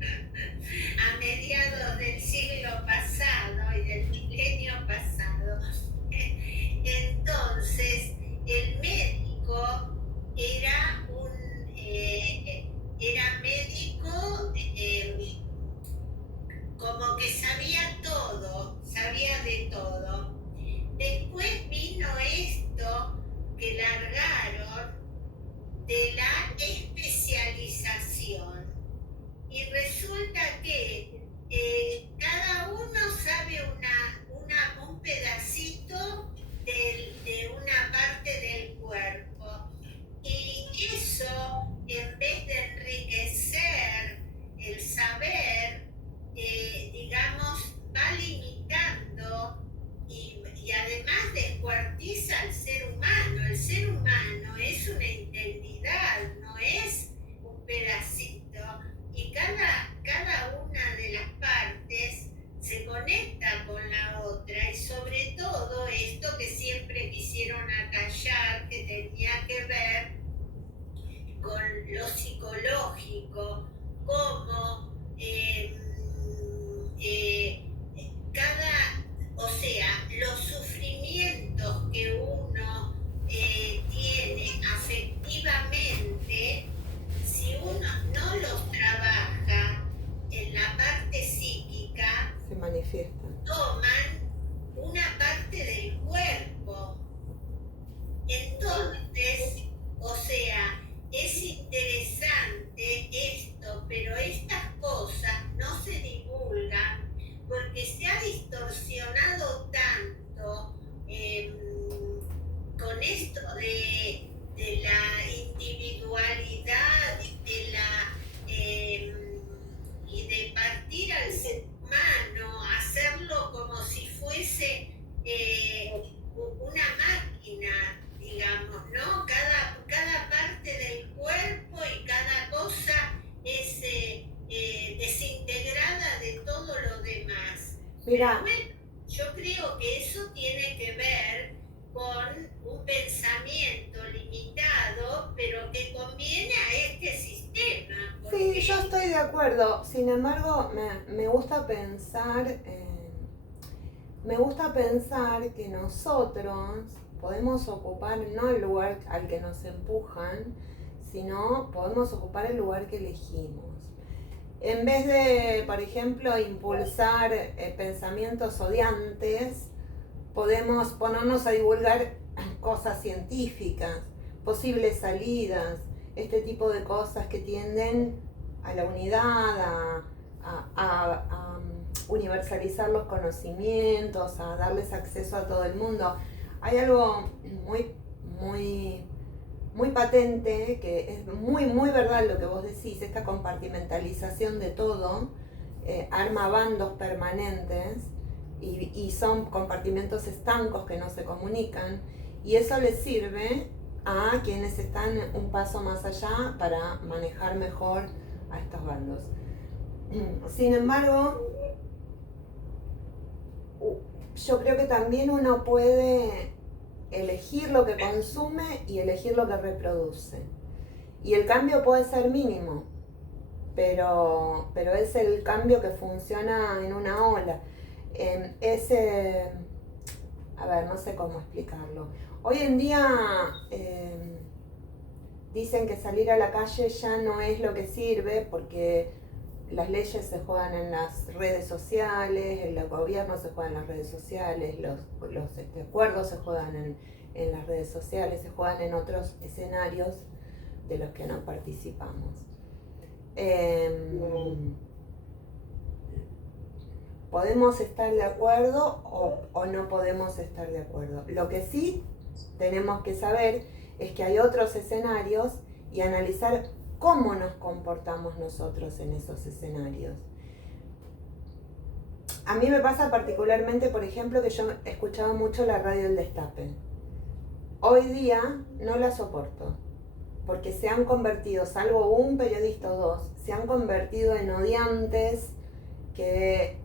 a mediados del siglo pasado y del milenio pasado. Entonces, el médico era era médico, como que sabía todo, sabía de todo. Después vino esto que largaron de la especialización. Y resulta que cada uno sabe un pedacito de una parte del cuerpo. Y eso, en vez de enriquecer el saber, digamos, va limitando y además descuartiza al ser humano. El ser humano es una integridad, no es un pedacito. Y cada una de las partes se conecta con la otra, y sobre todo esto que siempre quisieron acallar, que tenía que ver con lo psicológico, como o sea, los sufrimientos que uno tiene afectivamente, si uno no los trabaja en la parte psíquica, Se manifiestan. toman una parte del cuerpo. Entonces, o sea, es interesante esto, pero estas cosas no se divulgan porque se ha distorsionado tanto eh, con esto de la individualidad y de partir al ser humano, hacerlo como si fuese una máquina, digamos, ¿no? Cada parte del cuerpo y cada cosa es desintegrada de todo lo demás. Pero Mira, bueno, yo creo que eso tiene que ver con un pensamiento limitado, pero que conviene a este sistema, sí, yo porque estoy de acuerdo. Sin embargo, me gusta me gusta pensar que nosotros podemos ocupar no el lugar al que nos empujan, sino podemos ocupar el lugar que elegimos. En vez de, por ejemplo, impulsar pensamientos odiantes, podemos ponernos a divulgar cosas científicas, posibles salidas, este tipo de cosas que tienden a la unidad, a universalizar los conocimientos, a darles acceso a todo el mundo. Hay algo muy, muy patente, que es muy verdad lo que vos decís, esta compartimentalización de todo, arma bandos permanentes y son compartimentos estancos que no se comunican, y eso les sirve a quienes están un paso más allá para manejar mejor a estos bandos. Sin embargo, yo creo que también uno puede elegir lo que consume y elegir lo que reproduce. Y el cambio puede ser mínimo, pero es el cambio que funciona en una ola. Ese, a ver, no sé cómo explicarlo. Hoy en día dicen que salir a la calle ya no es lo que sirve porque las leyes se juegan en las redes sociales, el gobierno se juega en las redes sociales, los acuerdos se juegan en las redes sociales, se juegan en otros escenarios de los que no participamos. Podemos estar de acuerdo o no podemos estar de acuerdo. Lo que sí tenemos que saber es que hay otros escenarios y analizar cómo nos comportamos nosotros en esos escenarios. A mí me pasa particularmente, por ejemplo, que yo escuchaba mucho la radio El Destape. Hoy día no la soporto, porque se han convertido, salvo un periodista o dos, se han convertido en odiantes que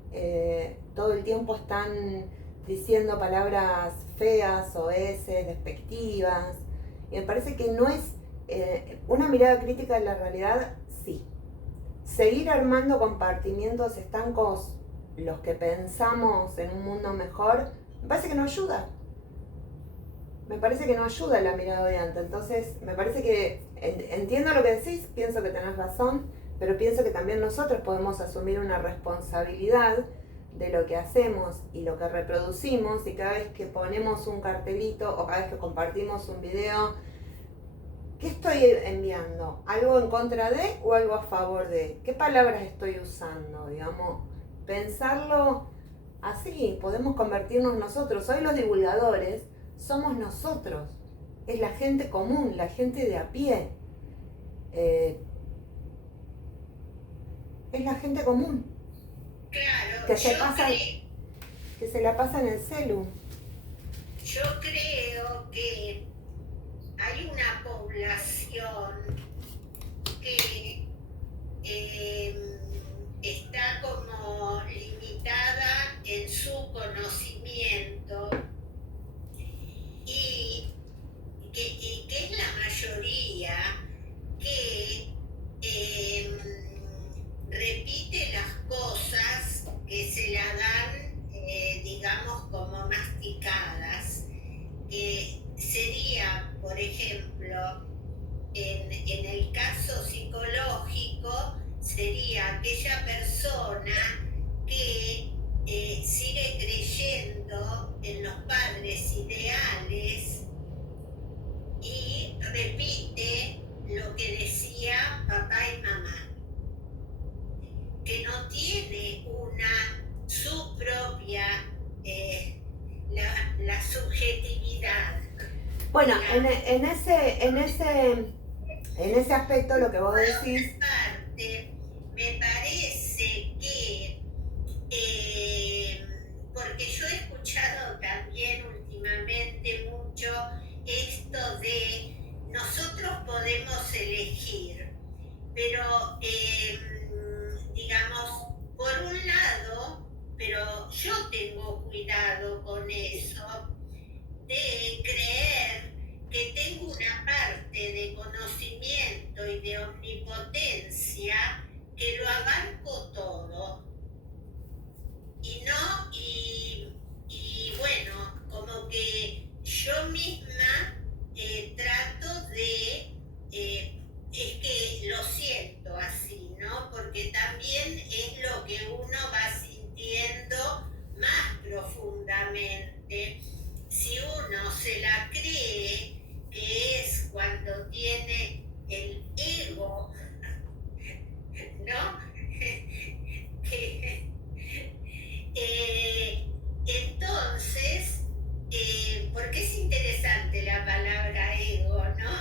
todo el tiempo están diciendo palabras feas o despectivas. Y me parece que no es una mirada crítica de la realidad, sí, seguir armando compartimientos estancos, los que pensamos en un mundo mejor, me parece que no ayuda. Me parece que no ayuda la mirada odiante. Entonces, me parece que entiendo lo que decís, pienso que tenés razón, pero pienso que también nosotros podemos asumir una responsabilidad de lo que hacemos y lo que reproducimos, y cada vez que ponemos un cartelito o cada vez que compartimos un video, ¿qué estoy enviando? ¿Algo en contra de o algo a favor de? ¿Qué palabras estoy usando? Digamos, pensarlo así, podemos convertirnos nosotros. Hoy los divulgadores somos nosotros, es la gente común, la gente de a pie. Es la gente común. Claro, Que se la pasa en el celu. Yo creo que hay una población que está como limitada en su conocimiento y que es la mayoría que repite las cosas que se la dan, digamos, como masticadas. Sería, por ejemplo, en el caso psicológico, sería aquella persona que sigue creyendo en los padres ideales y repite lo que decía papá y mamá, que no tiene su propia, la subjetividad. Bueno, en ese aspecto lo que vos decís... Por otra parte, me parece que, porque yo he escuchado también últimamente mucho esto de nosotros podemos elegir, pero digamos, por un lado, pero yo tengo cuidado con eso, de creer que tengo una parte de conocimiento y de omnipotencia que lo abarco todo. Y bueno, como que yo misma trato de, es que lo siento así, ¿no? Porque también es lo que uno va sintiendo más profundamente. Si uno se la cree, que es cuando tiene el ego, ¿no? Entonces, porque es interesante la palabra ego, ¿no?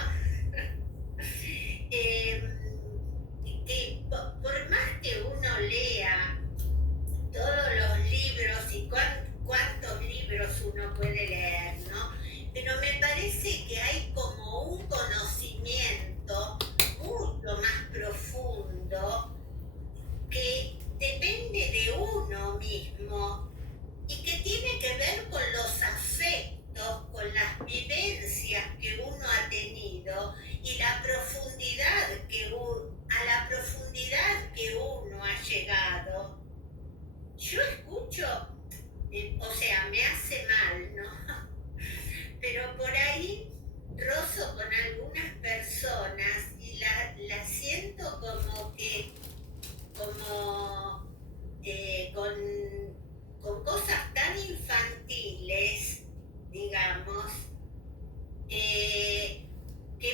Que por más que uno lea todos los libros y cuántos libros uno puede leer, ¿no? Pero me parece que hay como un conocimiento mucho más profundo que depende de uno mismo y que tiene que ver con los afectos, con las vivencias que uno ha tenido y la profundidad a la profundidad que uno ha llegado. Yo escucho, o sea, me hace mal, ¿no? Pero por ahí rozo con algunas personas y la siento como que, con cosas tan infantiles, digamos, que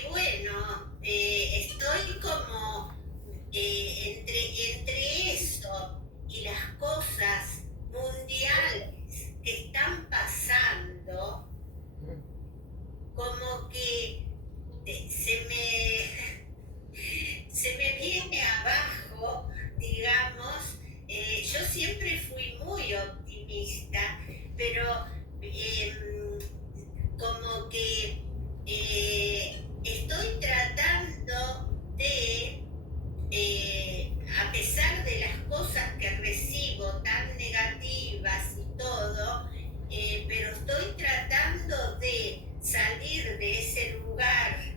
bueno, estoy como entre eso y las cosas mundiales que están pasando, como que se me viene abajo, digamos. Yo siempre fui muy optimista, pero como que estoy tratando de, a pesar de las cosas que recibo tan negativas y todo, pero estoy tratando de salir de ese lugar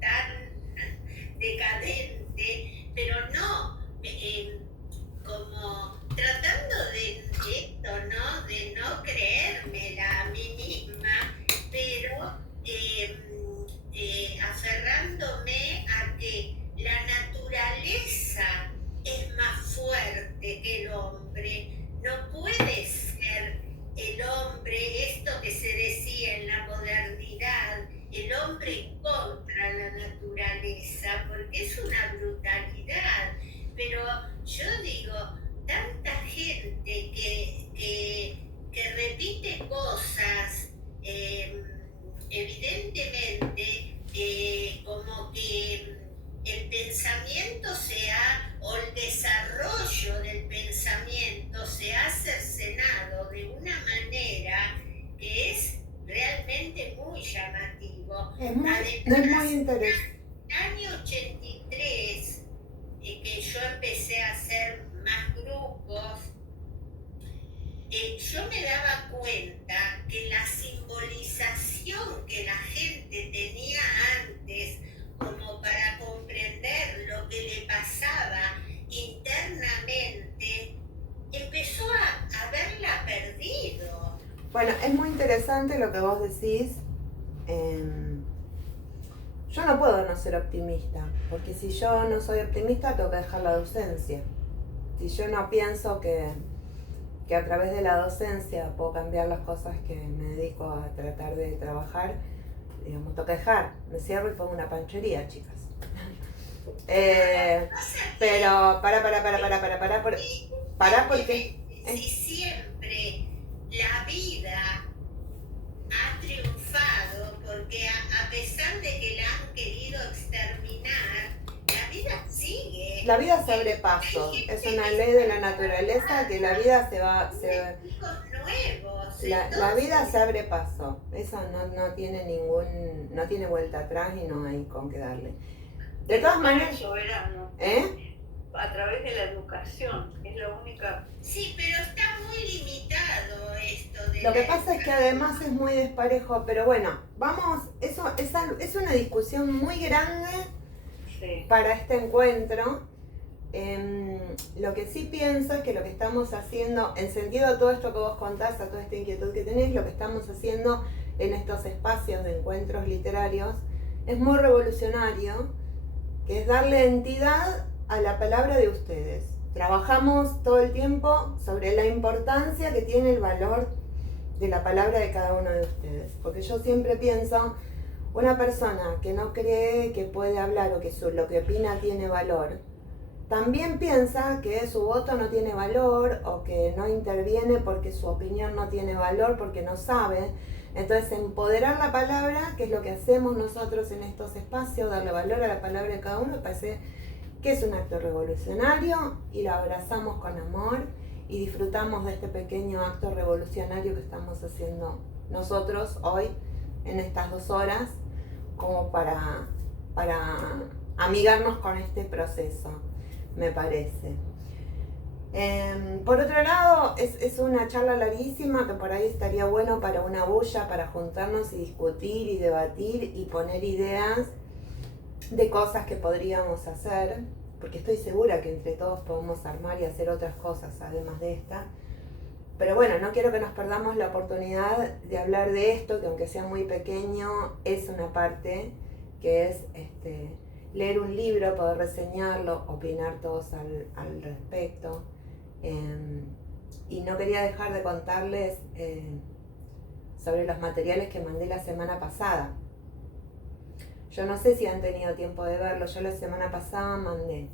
tan decadente, pero no yo digo, tanta gente que repite cosas, evidentemente, como que el pensamiento o el desarrollo del pensamiento se ha cercenado de una manera que es realmente muy llamativo. Es muy interesante. En el año 83, que yo empecé a hacer más grupos, yo me daba cuenta que la simbolización que la gente tenía antes como para comprender lo que le pasaba internamente, empezó a haberla perdido. Bueno, es muy interesante lo que vos decís. Yo no puedo no ser optimista, porque si yo no soy optimista tengo que dejar la docencia. Si yo no pienso que a través de la docencia puedo cambiar las cosas que me dedico a tratar de trabajar, digamos, tengo que dejar. Me cierro y pongo una panchería, chicas. Pero porque... Si siempre la vida ha triunfado, porque a pesar de que la han querido exterminar, la vida sigue. La vida se abre paso, es una ley de la naturaleza que la vida se va... La vida se abre paso, eso no tiene vuelta atrás y no hay con qué darle. De todas maneras... Soberano. A través de la educación, es la única... Sí, pero está muy limitado esto de... Lo que pasa es que además es muy desparejo, pero bueno, vamos, eso es una discusión muy grande para este encuentro. Lo que sí pienso es que lo que estamos haciendo, en sentido a todo esto que vos contás, a toda esta inquietud que tenés, lo que estamos haciendo en estos espacios de encuentros literarios es muy revolucionario, que es darle entidad a la palabra de ustedes. Trabajamos todo el tiempo sobre la importancia que tiene el valor de la palabra de cada uno de ustedes, porque yo siempre pienso, una persona que no cree que puede hablar o que lo que opina tiene valor, también piensa que su voto no tiene valor o que no interviene porque su opinión no tiene valor, porque no sabe. Entonces, empoderar la palabra, que es lo que hacemos nosotros en estos espacios, darle valor a la palabra de cada uno, parece que es un acto revolucionario y lo abrazamos con amor y disfrutamos de este pequeño acto revolucionario que estamos haciendo nosotros hoy en estas 2 horas, como para amigarnos con este proceso, me parece. Por otro lado, es una charla larguísima que por ahí estaría bueno para una bulla, para juntarnos y discutir y debatir y poner ideas de cosas que podríamos hacer, porque estoy segura que entre todos podemos armar y hacer otras cosas además de esta. Pero bueno, no quiero que nos perdamos la oportunidad de hablar de esto, que aunque sea muy pequeño, es una parte que es leer un libro, poder reseñarlo, opinar todos al respecto. Y no quería dejar de contarles sobre los materiales que mandé la semana pasada. Yo no sé si han tenido tiempo de verlo. Yo la semana pasada mandé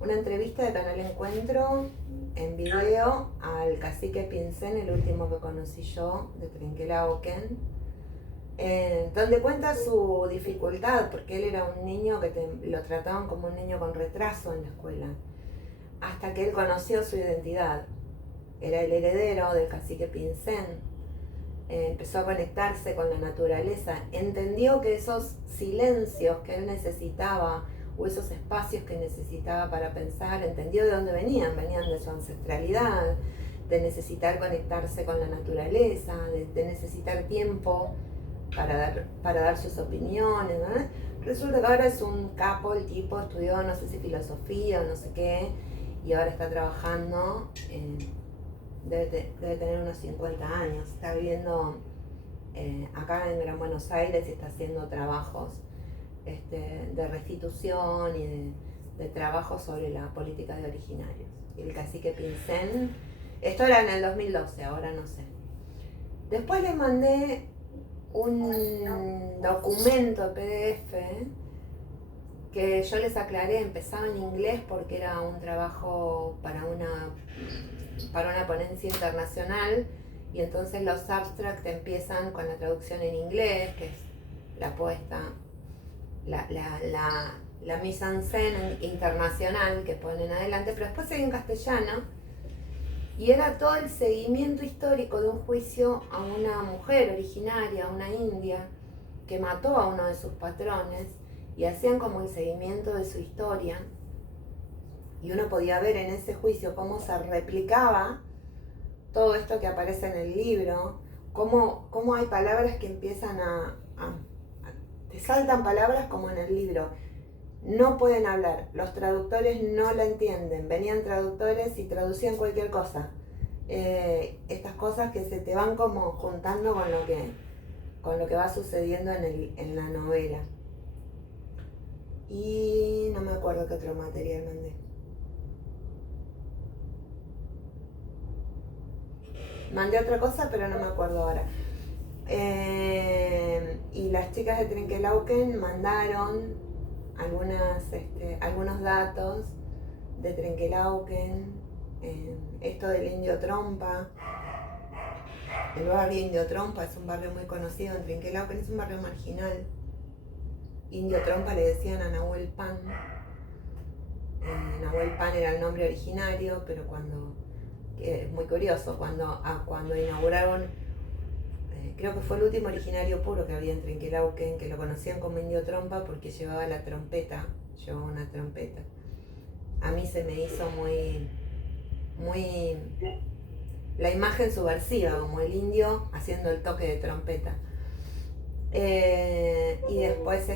una entrevista de Canal Encuentro en video al cacique Pincén, el último que conocí yo, de Trenquelauquen, donde cuenta su dificultad, porque él era un niño que lo trataban como un niño con retraso en la escuela, hasta que él conoció su identidad. Era el heredero del cacique Pincén. Empezó a conectarse con la naturaleza, entendió que esos silencios que él necesitaba o esos espacios que necesitaba para pensar, entendió de dónde venían de su ancestralidad, de necesitar conectarse con la naturaleza, de necesitar tiempo para dar sus opiniones, ¿no? Resulta que ahora es un capo, el tipo estudió no sé si filosofía o no sé qué, y ahora está trabajando debe tener unos 50 años, está viviendo acá en Gran Buenos Aires y está haciendo trabajos de restitución y de trabajo sobre la política de originarios. Y el cacique Pincén, esto era en el 2012, ahora no sé. Después le mandé un documento PDF que yo les aclaré, empezaba en inglés porque era un trabajo para una ponencia internacional, y entonces los abstracts empiezan con la traducción en inglés, que es la puesta, la mise en scène internacional que ponen adelante, pero después hay en castellano, y era todo el seguimiento histórico de un juicio a una mujer originaria, una india, que mató a uno de sus patrones, y hacían como el seguimiento de su historia, y uno podía ver en ese juicio cómo se replicaba todo esto que aparece en el libro, cómo hay palabras que empiezan te saltan palabras como en el libro. No pueden hablar, los traductores no la entienden, venían traductores y traducían cualquier cosa. Estas cosas que se te van como juntando con lo que va sucediendo en la novela. Y no me acuerdo qué otro material mandé. Mandé otra cosa, pero no me acuerdo ahora. Y las chicas de Trenkelauken mandaron algunos datos de Trenkelauken, esto del Indio Trompa. El barrio Indio Trompa es un barrio muy conocido en Trenkelauken, es un barrio marginal. Indio Trompa le decían a Nahuel Pan. Nahuel Pan era el nombre originario, pero es muy curioso, cuando inauguraron, creo que fue el último originario puro que había en Trenkelauken, que lo conocían como Indio Trompa porque llevaba una trompeta. A mí se me hizo muy la imagen subversiva, como el indio haciendo el toque de trompeta. Y después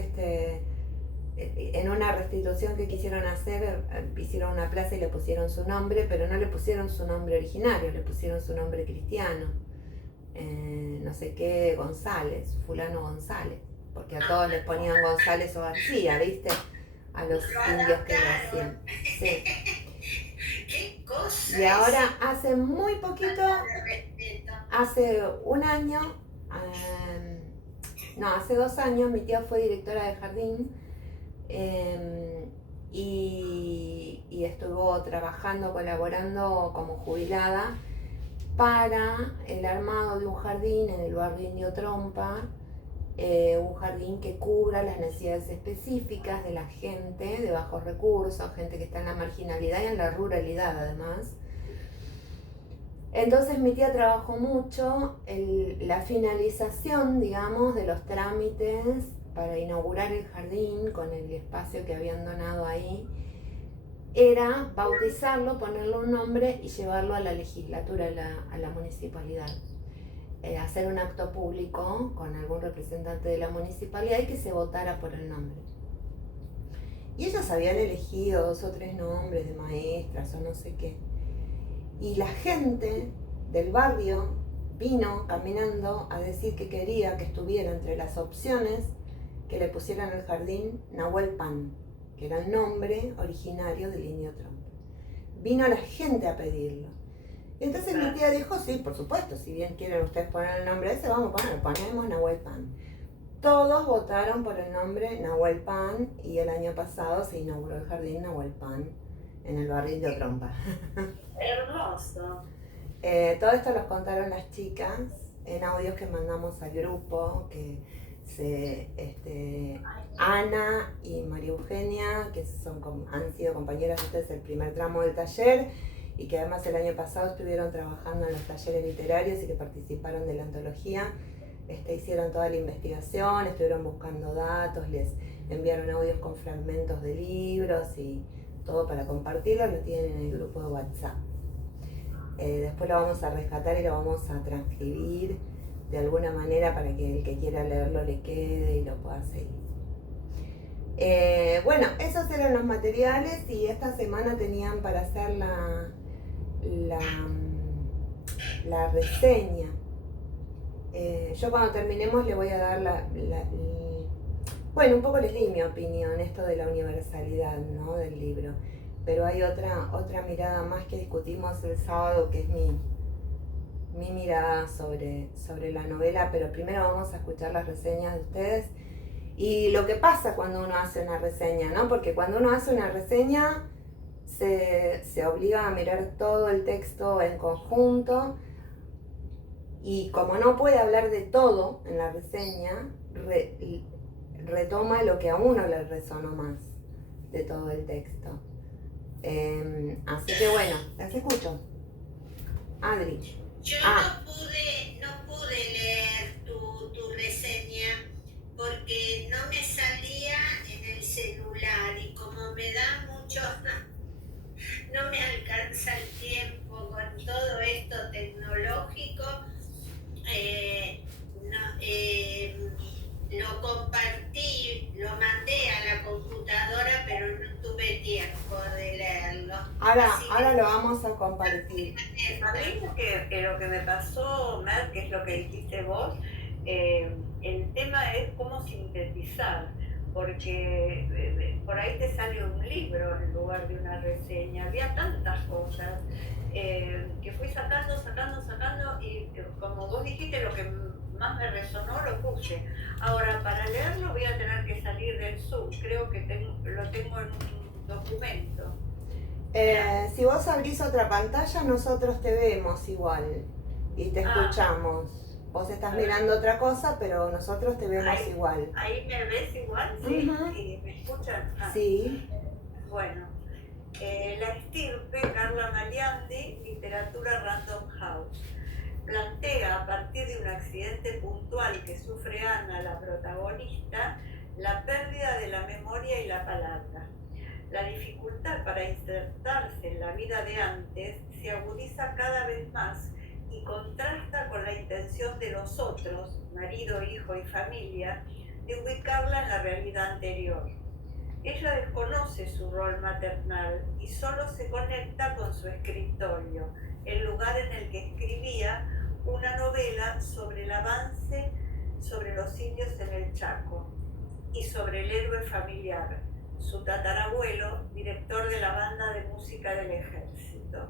en una restitución que quisieron hacer, hicieron una plaza y le pusieron su nombre, pero no le pusieron su nombre originario, le pusieron su nombre cristiano, no sé qué, González, fulano González, porque a todos les ponían González o García, ¿viste? A los indios que lo hacían. Sí. ¿Qué cosa? Y ahora hace muy poquito, hace un año, hace 2 años, mi tía fue directora de jardín, y estuvo trabajando, colaborando como jubilada para el armado de un jardín en el barrio Indio Trompa, un jardín que cubra las necesidades específicas de la gente de bajos recursos, gente que está en la marginalidad y en la ruralidad además. Entonces mi tía trabajó mucho la finalización, digamos, de los trámites para inaugurar el jardín con el espacio que habían donado ahí. Era bautizarlo, ponerle un nombre y llevarlo a la legislatura, a la municipalidad. Hacer un acto público con algún representante de la municipalidad y que se votara por el nombre. Y ellos habían elegido 2 o 3 nombres de maestras o no sé qué. Y la gente del barrio vino caminando a decir que quería que estuviera entre las opciones que le pusieran al jardín Nahuel Pan, que era el nombre originario del Indio Trompa. Vino la gente a pedirlo. Entonces mi tía dijo, sí, por supuesto, si bien quieren ustedes poner el nombre ese, vamos a ponemos Nahuel Pan. Todos votaron por el nombre Nahuel Pan y el año pasado se inauguró el jardín Nahuel Pan en el barrio Indio Trompa. Hermoso. Todo esto los contaron las chicas en audios que mandamos al grupo, que Ana y María Eugenia, que han sido compañeras de ustedes el primer tramo del taller, y que además el año pasado estuvieron trabajando en los talleres literarios y que participaron de la antología. Hicieron toda la investigación, estuvieron buscando datos, les enviaron audios con fragmentos de libros y todo para compartirlo, lo tienen en el grupo de WhatsApp. Después lo vamos a rescatar y lo vamos a transcribir de alguna manera para que el que quiera leerlo le quede y lo pueda seguir. Bueno, esos eran los materiales y esta semana tenían para hacer la reseña. Yo cuando terminemos le voy a dar bueno, un poco les di mi opinión, esto de la universalidad, ¿no?, del libro. Pero hay otra mirada más que discutimos el sábado, que es mi mirada sobre la novela. Pero primero vamos a escuchar las reseñas de ustedes Y lo que pasa cuando uno hace una reseña, ¿no? Porque cuando uno hace una reseña se obliga a mirar todo el texto en conjunto y como no puede hablar de todo en la reseña, retoma lo que a uno le resonó más de todo el texto. Así que bueno, las escucho. Adri. Yo no pude leer tu reseña porque no me salía en el celular y como me da mucho, no me alcanza el tiempo con todo esto tecnológico, lo compartí, lo mandé a la computadora, pero no tuve tiempo de leerlo. Ahora lo vamos a compartir. A mí lo que me pasó, Mer, que es lo que dijiste vos, el tema es cómo sintetizar, porque por ahí te sale un libro en lugar de una reseña. Había tantas cosas que fui sacando y como vos dijiste, lo que más me resonó lo puse. Ahora, para leerlo voy a tener que salir del Zoom, creo que lo tengo en un documento. Si vos abrís otra pantalla, nosotros te vemos igual y te escuchamos. Vos estás mirando otra cosa, pero nosotros te vemos igual. ¿Ahí me ves igual? Sí. Uh-huh. ¿Y me escuchan? Sí. Bueno, La estirpe, Carla Maliandi, Literatura Random House. Plantea a partir de un accidente puntual que sufre Ana, la protagonista, la pérdida de la memoria y la palabra. La dificultad para insertarse en la vida de antes se agudiza cada vez más y contrasta con la intención de los otros, marido, hijo y familia, de ubicarla en la realidad anterior. Ella desconoce su rol maternal y solo se conecta con su escritorio, el lugar en el que escribía una novela sobre el avance sobre los indios en el Chaco y sobre el héroe familiar, su tatarabuelo, director de la banda de música del ejército.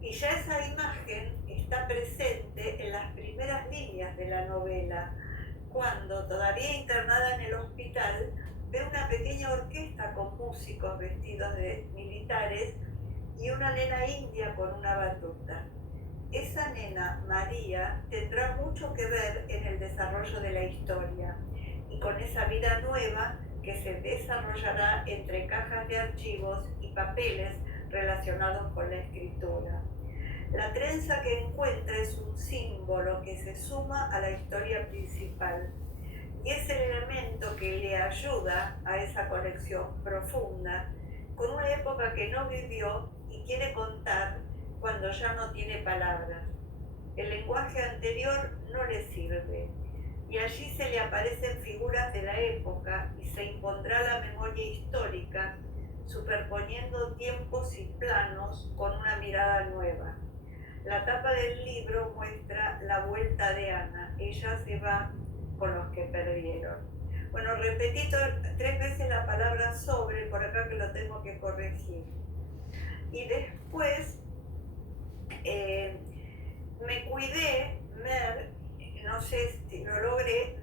Y ya esa imagen está presente en las primeras líneas de la novela, cuando, todavía internada en el hospital, ve una pequeña orquesta con músicos vestidos de militares y una nena india con una batuta. Esa nena, María, tendrá mucho que ver en el desarrollo de la historia y con esa vida nueva que se desarrollará entre cajas de archivos y papeles relacionados con la escritura. La trenza que encuentra es un símbolo que se suma a la historia principal y es el elemento que le ayuda a esa conexión profunda con una época que no vivió y quiere contar cuando ya no tiene palabras. El lenguaje anterior no le sirve y allí se le aparecen figuras de la época y se impondrá la memoria histórica, superponiendo tiempos y planos con una mirada nueva. La tapa del libro muestra la vuelta de Ana. Ella se va con los que perdieron. Bueno, repetí 3 veces la palabra sobre, por acá que lo tengo que corregir. Y después me cuidé, Mer, no sé si lo logré,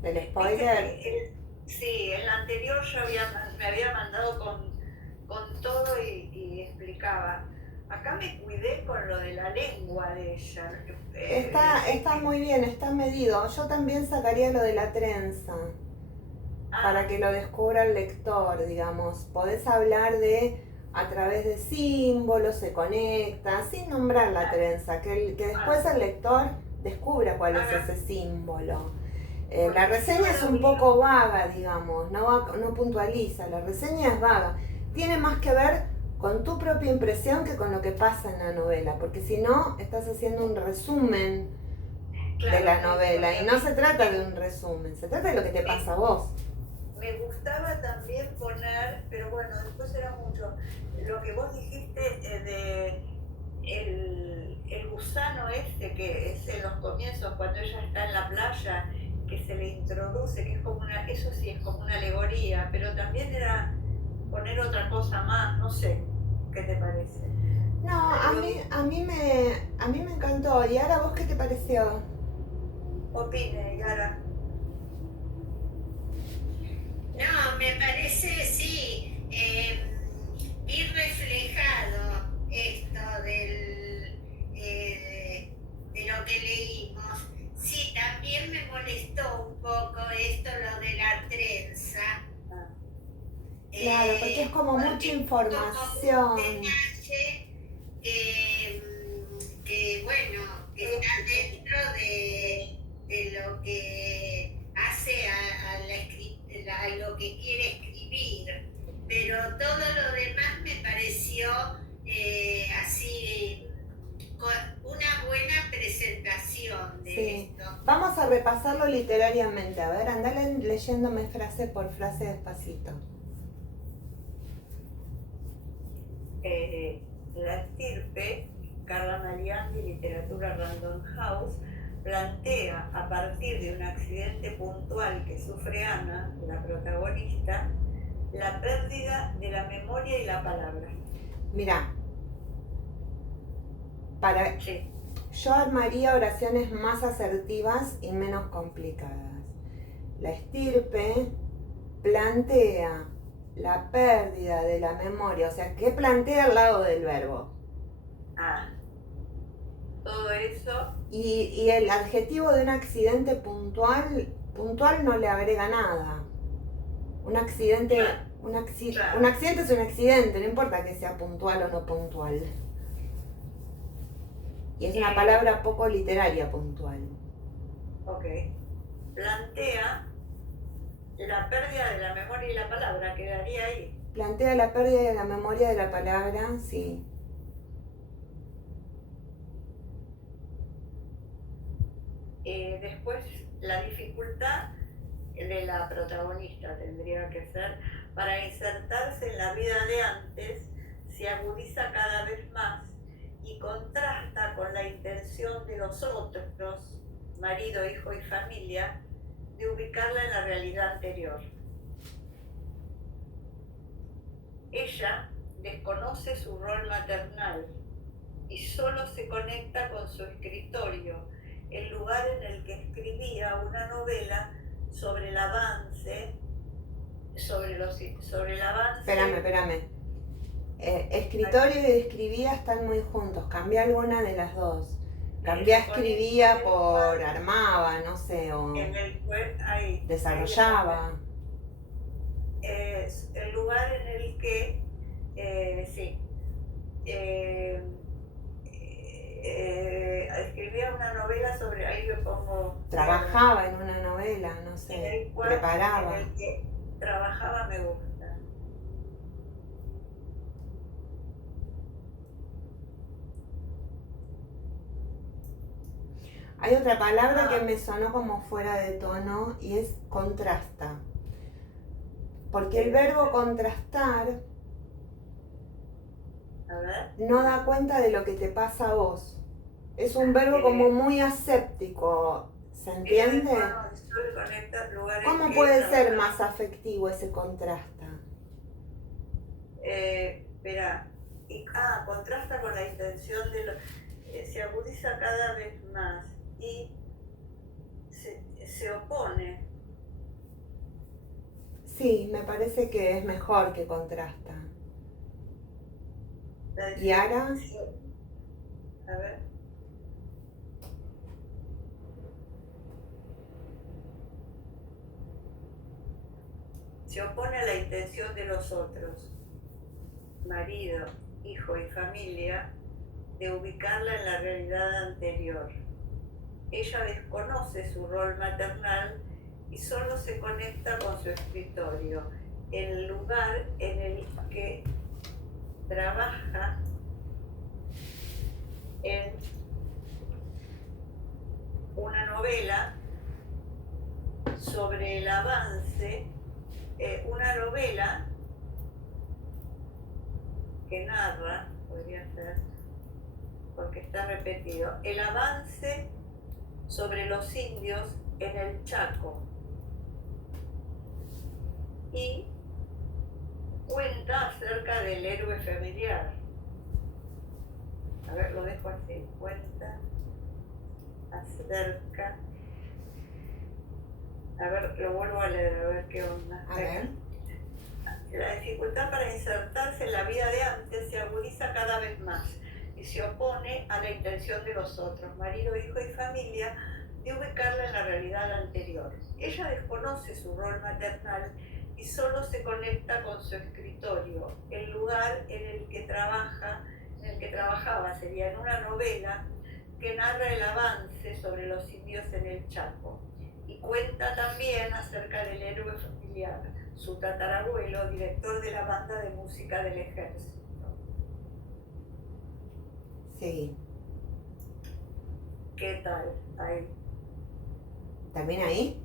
¿Del spoiler? Sí, el anterior yo me había mandado con todo y explicaba. Acá me cuidé con lo de la lengua de ella. Está muy bien, está medido. Yo también sacaría lo de la trenza, para que lo descubra el lector, digamos. Podés hablar a través de símbolos, se conecta, sin nombrar la trenza, que después el lector descubra cuál es ese símbolo. La reseña es un poco vaga, digamos, no puntualiza, la reseña es vaga. Tiene más que ver con tu propia impresión que con lo que pasa en la novela, porque si no, estás haciendo un resumen de la novela, y no se trata de un resumen, se trata de lo que te pasa a vos. Me gustaba también poner, pero bueno, después era mucho, lo que vos dijiste de el gusano este que es en los comienzos, cuando ella está en la playa, que se le introduce, que es como eso sí es como una alegoría, pero también era poner otra cosa más, no sé, ¿qué te parece? No, a mí me encantó. ¿Y ahora vos qué te pareció? Opine, Yara. me parece, sí, vi reflejado esto de lo que leímos. Sí, también me molestó un poco esto, lo de la trenza. Claro, porque es como Porque mucha es como un información. detalle que, bueno, que está dentro de lo que hace a lo que quiere escribir, pero todo lo demás me pareció así con una buena presentación de Sí. esto. Vamos a repasarlo literariamente. A ver, andale leyéndome frase por frase despacito. La estirpe, Carla Mariani, Literatura Random House, plantea a partir de un accidente puntual que sufre Ana, la protagonista, la pérdida de la memoria y la palabra. Mira, Sí. yo armaría oraciones más asertivas y menos complicadas. La estirpe plantea la pérdida de la memoria, o sea, ¿qué plantea al lado del verbo? Todo eso. Y el adjetivo de un accidente puntual no le agrega nada. Un accidente, Claro. un accidente es un accidente, no importa que sea puntual o no puntual. Y es una palabra poco literaria, puntual. Ok. Plantea la pérdida de la memoria y la palabra, quedaría ahí. Plantea la pérdida de la memoria de la palabra, sí. Después, la dificultad de la protagonista tendría que ser para insertarse en la vida de antes, se agudiza cada vez más y contrasta con la intención de los otros, marido, hijo y familia, de ubicarla en la realidad anterior. Ella desconoce su rol maternal y solo se conecta con su escritorio, el lugar en el que escribía una novela sobre el avance, Espérame. Escritorio y escribía están muy juntos. Cambia alguna de las dos. Cambia escribía por armaba, no sé, o desarrollaba. Es el lugar en el que, escribía una novela sobre, ahí lo pongo. Trabajaba en una novela, no sé, preparaba. En el que trabajaba me gusta. Hay otra palabra que me sonó como fuera de tono y es contrasta. Porque el verbo contrastar no da cuenta de lo que te pasa a vos. Es un verbo como muy aséptico, ¿se entiende? ¿Cómo puede ser más afectivo ese contrasta? Espera, contrasta con la intención de se agudiza cada vez más y se opone. Sí, me parece que es mejor que contrasta. ¿Y ahora? A ver. Se opone a la intención de los otros, marido, hijo y familia, de ubicarla en la realidad anterior. Ella desconoce su rol maternal y solo se conecta con su escritorio, el lugar en el que trabaja en una novela sobre el avance, una novela que narra, podría ser, porque está repetido, el avance sobre los indios en el Chaco y cuenta acerca del héroe familiar. A ver, lo dejo así, cuenta acerca. A ver, lo vuelvo a leer, a ver qué onda. A ver. La dificultad para insertarse en la vida de antes se agudiza cada vez más y se opone a la intención de los otros, marido, hijo y familia, de ubicarla en la realidad anterior. Ella desconoce su rol maternal y solo se conecta con su escritorio, el lugar en el que trabajaba sería en una novela que narra el avance sobre los indios en el Chaco y cuenta también acerca del héroe familiar, su tatarabuelo, director de la banda de música del ejército. Sí. ¿Qué tal? Ahí. ¿Termina ahí?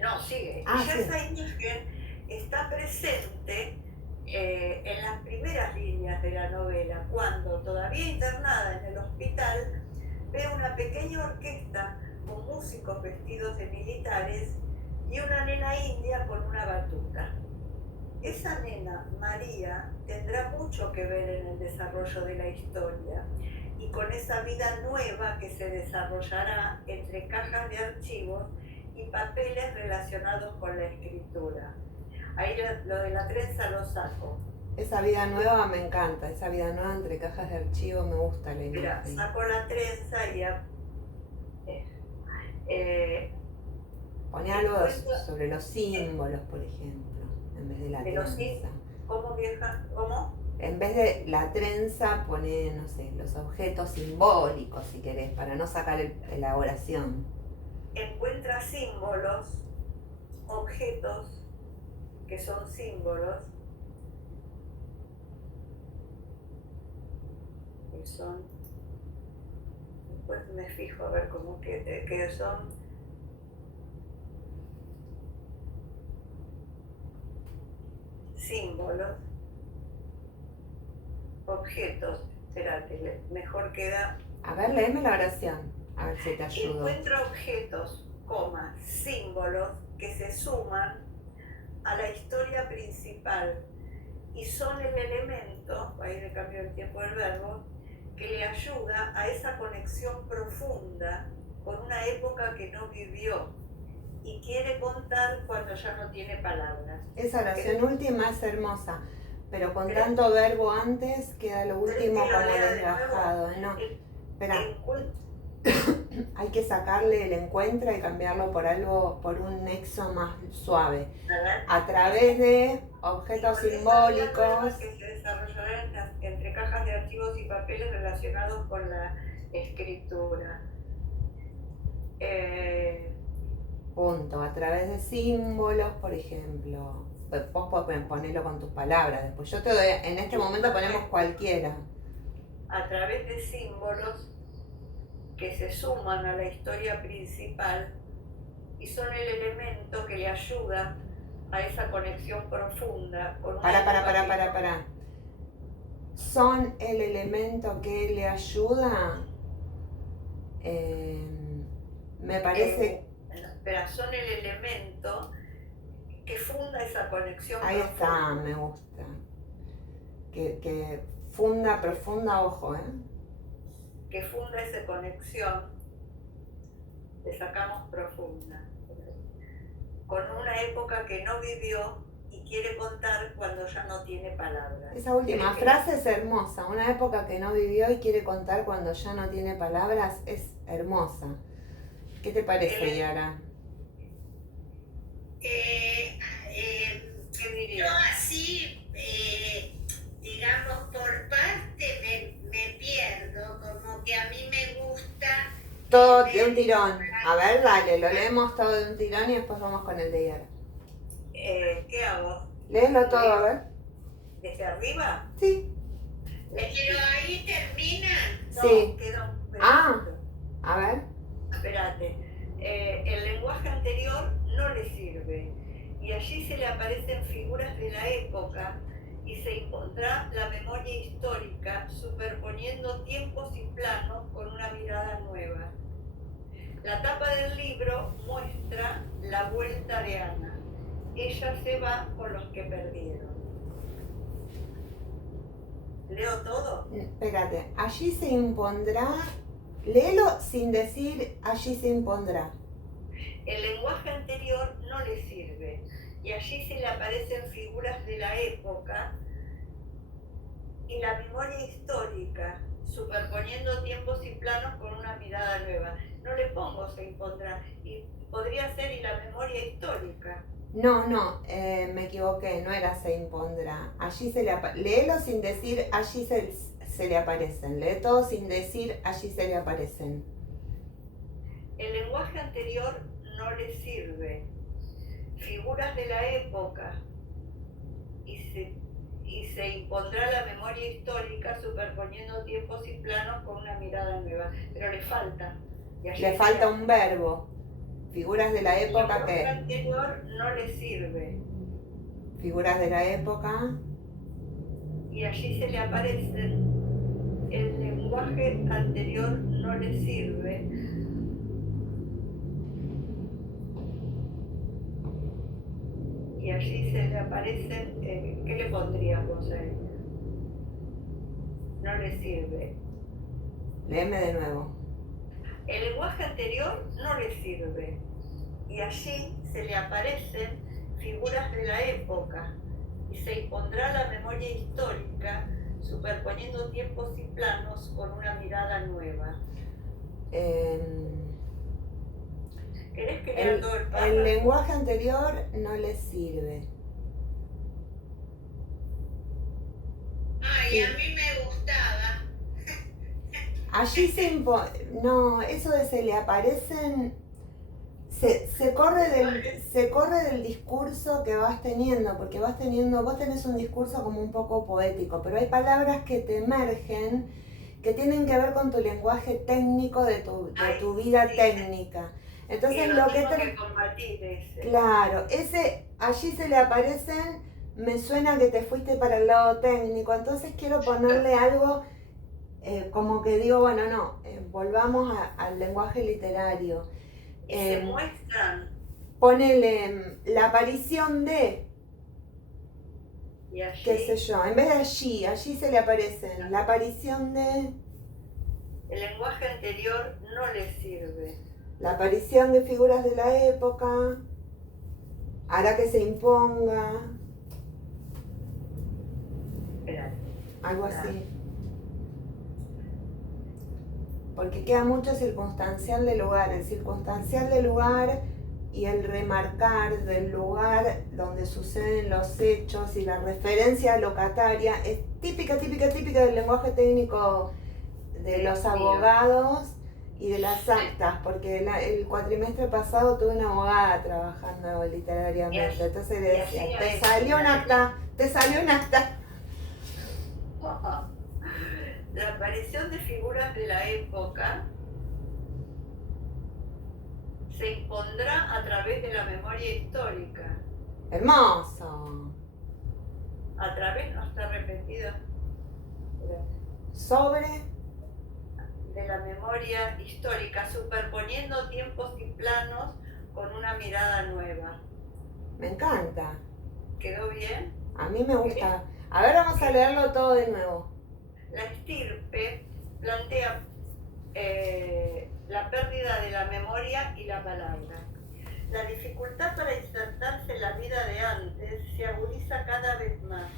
No, sigue. Ah, ya sí. esa imagen está presente en las primeras líneas de la novela, cuando, todavía internada en el hospital, ve una pequeña orquesta con músicos vestidos de militares y una nena india con una batuta. Esa nena, María, tendrá mucho que ver en el desarrollo de la historia y con esa vida nueva que se desarrollará entre cajas de archivos y papeles relacionados con la escritura. Ahí lo de la trenza lo saco. Esa vida nueva me encanta, esa vida nueva entre cajas de archivo me gusta la Mira, imagen. saco la trenza y Pone algo sobre los símbolos, por ejemplo, en vez de la de los trenza. ¿Cómo vieja? ¿Cómo? En vez de la trenza, pone, no sé, los objetos simbólicos, si querés, para no sacar la oración. Encuentra símbolos, objetos que son símbolos, que son, después me fijo a ver cómo que son símbolos, objetos, espérate, mejor queda. A ver, léeme la oración, a ver si te ayudo. Encuentra objetos, símbolos que se suman a la historia principal y son el elemento, ahí le cambio el tiempo del verbo, que le ayuda a esa conexión profunda con una época que no vivió y quiere contar cuando ya no tiene palabras. Esa oración última es hermosa, pero con tanto verbo antes queda lo último como desgajado. No, espera, hay que sacarle el encuentra y cambiarlo por un nexo más suave. A través de objetos simbólicos. Que se desarrollarán entre cajas de archivos y papeles relacionados con la escritura. Punto. A través de símbolos, por ejemplo. Vos podés ponerlo con tus palabras. Después yo te doy, en este momento ponemos cualquiera. A través de símbolos que se suman a la historia principal y son el elemento que le ayuda a esa conexión profunda con una Para. Son el elemento que le ayuda. Me parece. Pero son el elemento que funda esa conexión Ahí profunda. está, me gusta. Que funda, profunda, ojo, Que funda esa conexión, le sacamos profunda, con una época que no vivió y quiere contar cuando ya no tiene palabras. Esa última frase es hermosa. Una época que no vivió y quiere contar cuando ya no tiene palabras es hermosa. ¿Qué te parece, Yara? ¿Qué diría? Yo así, digamos, por parte me pierdo, como que a mí me gusta. Todo de un tirón. A ver, dale, lo leemos todo de un tirón y después vamos con el de Yara. ¿Qué hago? Léelo todo, a ver. ¿Desde arriba? Sí. Pero ahí termina. No, Sí. queda un pedacito. Ah. A ver. Espérate. El lenguaje anterior no le sirve y allí se le aparecen figuras de la época y se impondrá la memoria histórica superponiendo tiempos y planos con una mirada nueva. La tapa del libro muestra la vuelta de Ana. Ella se va con los que perdieron. ¿Leo todo? Espérate, allí se impondrá. Léelo sin decir allí se impondrá. El lenguaje anterior no le sirve y y allí se le aparecen figuras de la época y la memoria histórica, superponiendo tiempos y planos con una mirada nueva. No le pongo se impondrá, y podría ser y la memoria histórica. No, me equivoqué, no era se impondrá. Allí se le léelo sin decir allí se le aparecen. Lee todo sin decir allí se le aparecen. El lenguaje anterior no le sirve. Figuras de la época y se impondrá la memoria histórica superponiendo tiempos y planos con una mirada nueva. Pero le falta. Le falta un verbo. Figuras de la época que... El lenguaje anterior no le sirve. Figuras de la época. Y allí se le aparecen. El lenguaje anterior no le sirve. Y allí se le aparecen, ¿qué le pondríamos ahí? No le sirve. Léeme de nuevo. El lenguaje anterior no le sirve. Y allí se le aparecen figuras de la época y se impondrá la memoria histórica superponiendo tiempos y planos con una mirada nueva. ¿Querés que lea todo el párrafo? El lenguaje anterior no le sirve. Ay, Sí. a mí me gustaba. Allí no, eso de se le aparecen, se corre del discurso que vas teniendo, porque vos tenés un discurso como un poco poético, pero hay palabras que te emergen, que tienen que ver con tu lenguaje técnico de tu vida sí. técnica. Entonces y lo que tengo que combatir ese. Claro, allí se le aparecen, me suena que te fuiste para el lado técnico, entonces quiero ponerle algo como que digo, bueno, no, volvamos al lenguaje literario. Y se muestran. Ponele la aparición de, Y allí, qué sé yo, en vez de allí se le aparecen, la aparición de, el lenguaje anterior no le sirve. la aparición de figuras de la época, hará que se imponga, Espera. algo así. Porque queda mucho circunstancial del lugar. El circunstancial del lugar y el remarcar del lugar donde suceden los hechos y la referencia locataria es típica del lenguaje técnico de los abogados y de las actas, porque el cuatrimestre pasado tuve una abogada trabajando literariamente, entonces le decía, te salió un acta. La aparición de figuras de la época se impondrá a través de la memoria histórica. Hermoso. A través, no está repetido, Sobre de la memoria histórica, superponiendo tiempos y planos con una mirada nueva. me encanta. ¿Quedó bien? A mí me gusta. A ver, vamos a leerlo todo de nuevo. La estirpe plantea la pérdida de la memoria y la palabra. La dificultad para insertarse en la vida de antes se agudiza cada vez más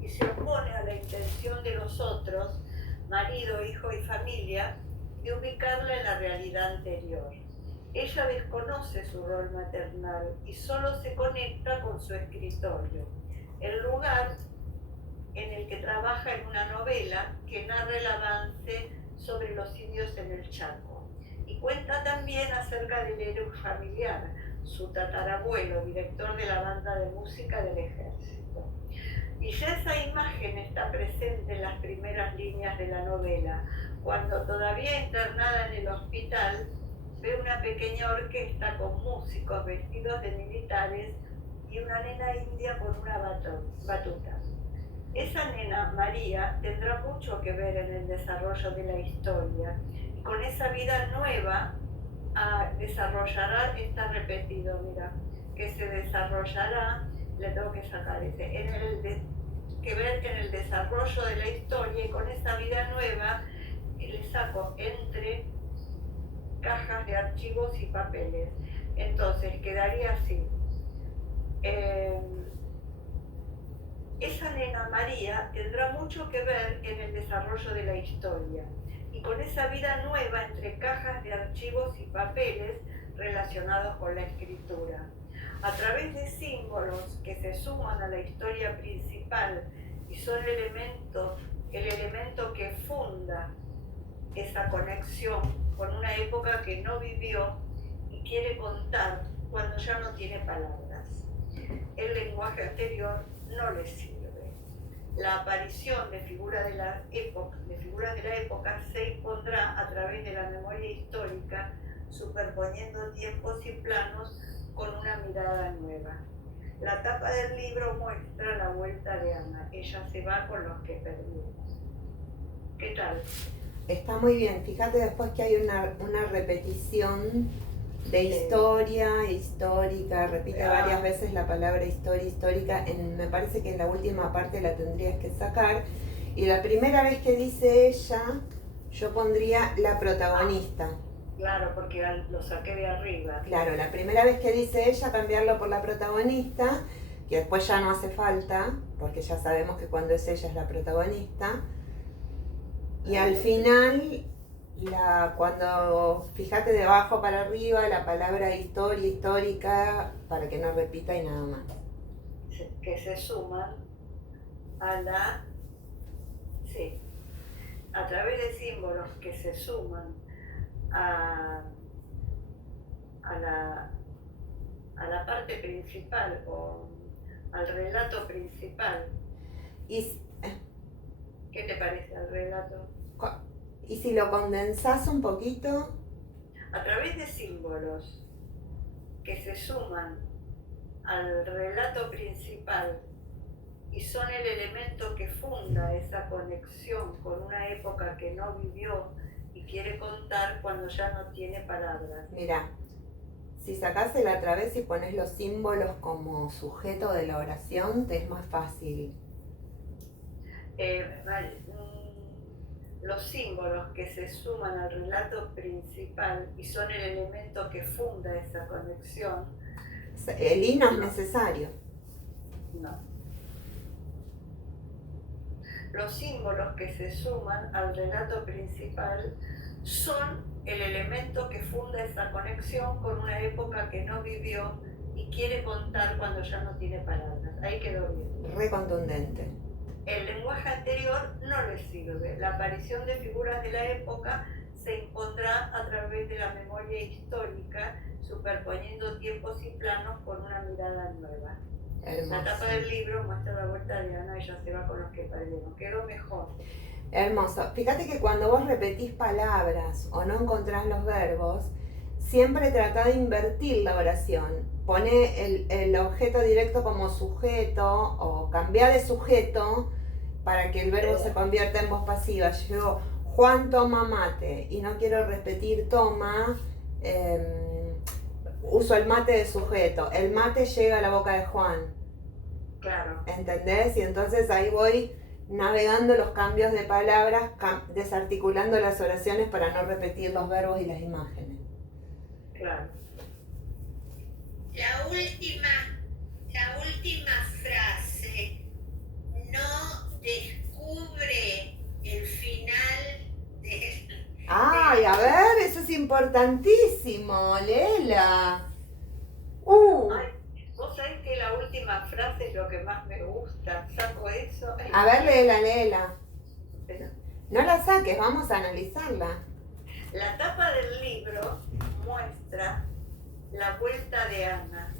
y se opone a la intención de los otros, marido, hijo y familia, de ubicarla en la realidad anterior. Ella desconoce su rol maternal y solo se conecta con su escritorio, el lugar en el que trabaja en una novela que narra el avance sobre los indios en el Chaco. Y cuenta también acerca del héroe familiar, su tatarabuelo, director de la banda de música del ejército. Y ya esa imagen está presente en las primeras líneas de la novela, cuando todavía internada en el hospital, ve una pequeña orquesta con músicos vestidos de militares y una nena india con una batuta. Esa nena, María, tendrá mucho que ver en el desarrollo de la historia y con esa vida nueva desarrollará, está repetido, mira, que se desarrollará, le tengo que sacar que ver en el desarrollo de la historia y con esa vida nueva le saco entre cajas de archivos y papeles. Entonces quedaría así. Esa nena María tendrá mucho que ver en el desarrollo de la historia y con esa vida nueva entre cajas de archivos y papeles relacionados con la escritura. A través de símbolos que se suman a la historia principal y son el elemento que funda esa conexión con una época que no vivió y quiere contar cuando ya no tiene palabras. El lenguaje anterior no le sirve. La aparición de figuras de la época se impondrá a través de la memoria histórica, superponiendo tiempos y planos con una mirada nueva. La tapa del libro muestra la vuelta de Ana. Ella se va con los que perdimos. ¿Qué tal? Está muy bien. Fíjate después que hay una repetición de historia, histórica, repite varias veces la palabra historia, histórica. Me parece que en la última parte la tendrías que sacar. Y la primera vez que dice ella, yo pondría la protagonista. Claro, porque lo saqué de arriba. Claro, la primera vez que dice ella, cambiarlo por la protagonista, que después ya no hace falta, porque ya sabemos que cuando es ella es la protagonista. Y al final, cuando fíjate de abajo para arriba, la palabra historia, histórica, para que no repita y nada más. Que se suman a través de símbolos que se suman a la parte principal o al relato principal. ¿Qué te parece el relato? Y si lo condensás un poquito. A través de símbolos que se suman al relato principal y son el elemento que funda esa conexión con una época que no vivió y quiere contar cuando ya no tiene palabras. Mira, si sacás el a través y pones los símbolos como sujeto de la oración, te es más fácil. Los símbolos que se suman al relato principal y son el elemento que funda esa conexión. El y no es necesario. No. Los símbolos que se suman al relato principal son el elemento que funda esa conexión con una época que no vivió y quiere contar cuando ya no tiene palabras. Ahí quedó bien. Re contundente. El lenguaje anterior no le sirve. La aparición de figuras de la época se impondrá a través de la memoria histórica, superponiendo tiempos y planos con una mirada nueva. Hermoso. La tapa del libro muestra la vuelta de Ana, ella se va con los que perdieron. Quedó mejor. Hermoso. Fíjate que cuando vos repetís palabras o no encontrás los verbos, siempre trata de invertir la oración. Pone el objeto directo como sujeto o cambia de sujeto para que el verbo se convierta en voz pasiva. Yo, Juan toma mate y no quiero repetir toma, uso el mate de sujeto. El mate llega a la boca de Juan. Claro. ¿Entendés? Y entonces ahí voy navegando los cambios de palabras, desarticulando las oraciones para no repetir los verbos y las imágenes. Claro. La última frase no descubre el final del... ¡Ay, a ver! Eso es importantísimo, léela. Ay, vos sabés que la última frase es lo que más me gusta. Saco eso. A ver, léela. Espera. No la saques, vamos a analizarla. La tapa del libro muestra la vuelta de Ana.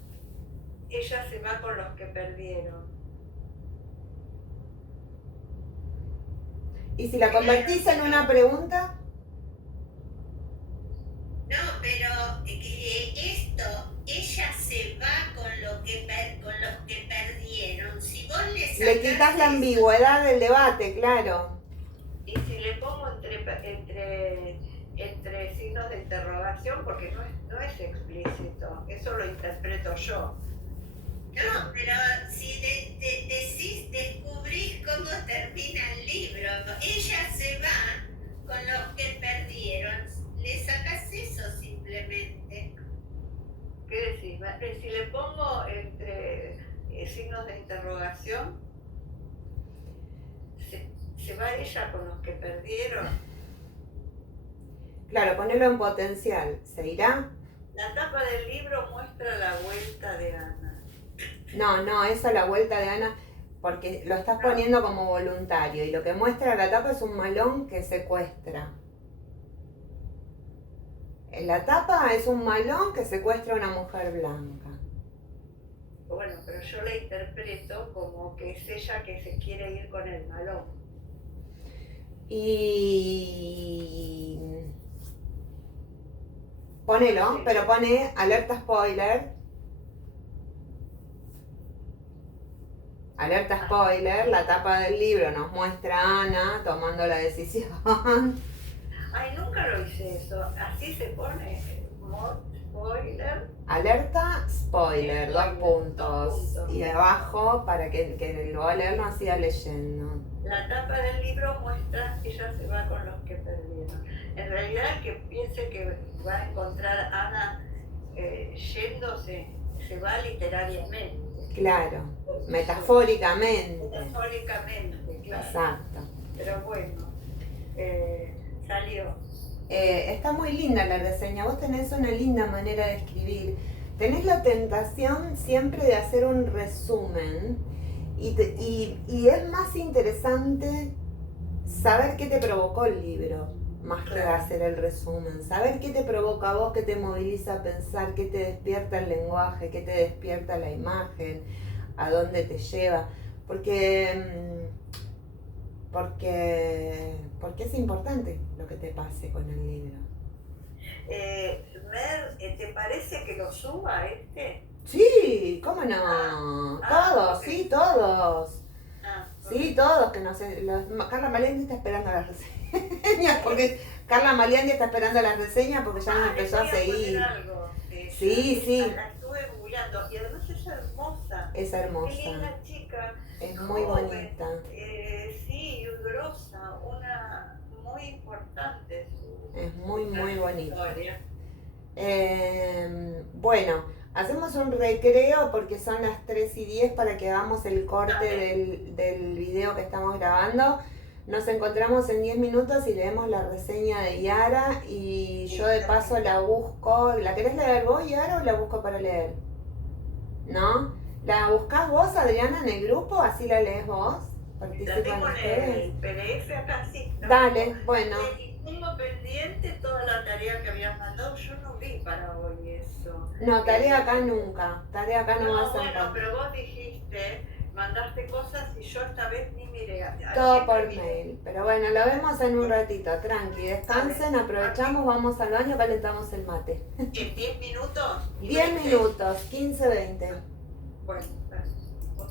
Ella se va con los que perdieron. ¿Y si la convertís en una pregunta? No, pero esto, ella se va con los que perdieron. Si vos Le quitas la ambigüedad del debate, claro. Y si le pongo entre signos de interrogación, porque no es explícito, eso lo interpreto yo. No, pero si decís, descubrís cómo termina el libro, ella se va con los que perdieron, le sacas eso simplemente. ¿Qué decís? Si le pongo entre signos de interrogación, se va ella con los que perdieron. Claro, ponelo en potencial. ¿Se irá? La tapa del libro muestra la vuelta de Ana. No, esa la vuelta de Ana, porque lo estás poniendo como voluntario y lo que muestra la tapa es un malón que secuestra. La tapa es un malón que secuestra a una mujer blanca. Bueno, pero yo la interpreto como que es ella que se quiere ir con el malón. Y ponelo, Sí. pero pone alerta spoiler. Alerta spoiler, la tapa del libro nos muestra a Ana tomando la decisión. Ay, nunca lo hice eso. Así se pone. Spoiler. Alerta spoiler, dos Spoiler, puntos. 2 puntos. Y abajo, para que lo va a leer, no siga leyendo. La tapa del libro muestra que ella se va con los que perdieron. En realidad, el que piense que va a encontrar a Ana yéndose, se va literariamente. Claro, metafóricamente. Metafóricamente, claro. Exacto. Pero bueno, salió. Está muy linda la reseña, vos tenés una linda manera de escribir. Tenés la tentación siempre de hacer un resumen y es más interesante saber qué te provocó el libro, más que Claro. hacer el resumen. Saber qué te provoca a vos, qué te moviliza a pensar, qué te despierta el lenguaje, qué te despierta la imagen, a dónde te lleva. Porque es importante lo que te pase con el libro. Mer, ¿te parece que lo suba este? Sí, ¿cómo no? Todos, ok. sí, todos. Ah, Sí, todos, que no sé. Carla Maliandi está esperando las reseñas, porque Carla Maliandi está esperando las reseñas porque ya nos empezó a seguir. Sí. La estuve googleando y además es hermosa. Es Qué hermosa, linda chica. es muy joven, bonita. Sí, grosa, una muy importante Es muy bonita. historia. Bueno, hacemos un recreo porque son las 3:10 para que hagamos el corte Dale. del video que estamos grabando. Nos encontramos en 10 minutos y leemos la reseña de Yara y yo de paso la busco. ¿La querés leer vos, Yara, o la busco para leer? ¿No? ¿La buscás vos, Adriana, en el grupo? ¿Así la lees vos? La ¿Participan tengo en ustedes? el PDF acá, sí. Dale, bueno. Y tengo pendiente toda la tarea que habías mandado. Yo no vi para hoy eso. No, tarea acá nunca. Tarea acá no vas a Bueno, encontrar. pero vos dijiste, mandaste cosas y yo esta vez ni miré. Todo Siempre por vi. mail. Pero bueno, lo vemos en un ratito. Tranqui, descansen, aprovechamos, vamos al baño, calentamos el mate. ¿En 10 minutos? 10 minutos, 15, 20. Bueno, ok.